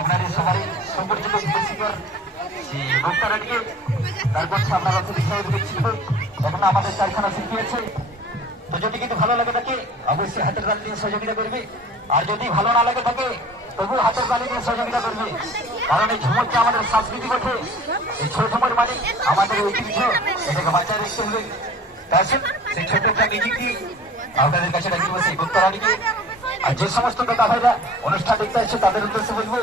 আপনার সবারই সুপরিচিত শিক্ষক ভক্তরাটিকে তারপর আপনারা শিখবে এখন আমাদের চারখানা শিখিয়েছে। তো যদি কিন্তু ভালো লাগে থাকে অবশ্যই হাতের তালি দিয়ে সহযোগিতা করবে, আর যদি ভালো না লাগে থাকে তবু হাতের তালি দিয়ে সহযোগিতা করবে। কারণ এই ঝুমুরটা আমাদের সংস্কৃতি বটে, এই ছোট ঝুমুর মানে আমাদের ঐতিহ্য, এটাকে বাঁচায় রাখতে হবে। তাই সেই ছোট একটা মিউজিক দিয়ে আপনাদের কাছে রাখবো সেই ভক্তরাটিকে। আর যে সমস্ত দাদা ভাইরা অনুষ্ঠান দেখতে আসছে তাদের উদ্দেশ্যে বলবো,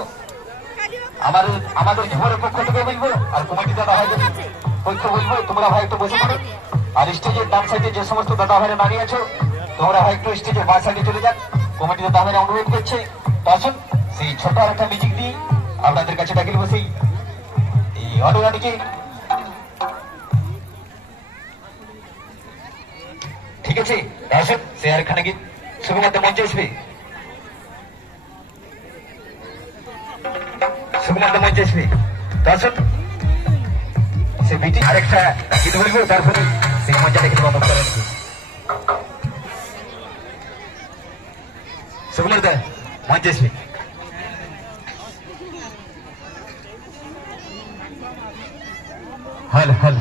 আমাদের ঝুমুরের পক্ষ থেকে বলবো আর কমিটি দাদা ভাইদের পক্ষ বলবো, তোমরা ভাই একটু বসে পড়ো। আর স্টেজের ডান সাইডে যে সমস্ত দাদা ভাইরা দাঁড়িয়ে আছো তোমরা ভাই একটু স্টেজের বাঁ সাইডে চলে যান। কমিটি দাদা ভাইরা অনুরোধ করছে। তো আসুন সেই ছোট আর একটা মিউজিক দিয়ে আপনাদের কাছে ডাকিল বসেই এই অটোরাটিকে। ঠিক আছে, আসুন সে আর খানে গিয়ে শুধুমাত্র মঞ্চে আসবে, শুধুমাত্র মঞ্চে আসবে। তো আসুন সে বিটি আরেকটা গীত বলবো, তারপরে সেই মঞ্চে দেখে নেবো মুক্তার সুকুমার দা মঞ্চে আসবে। হল হল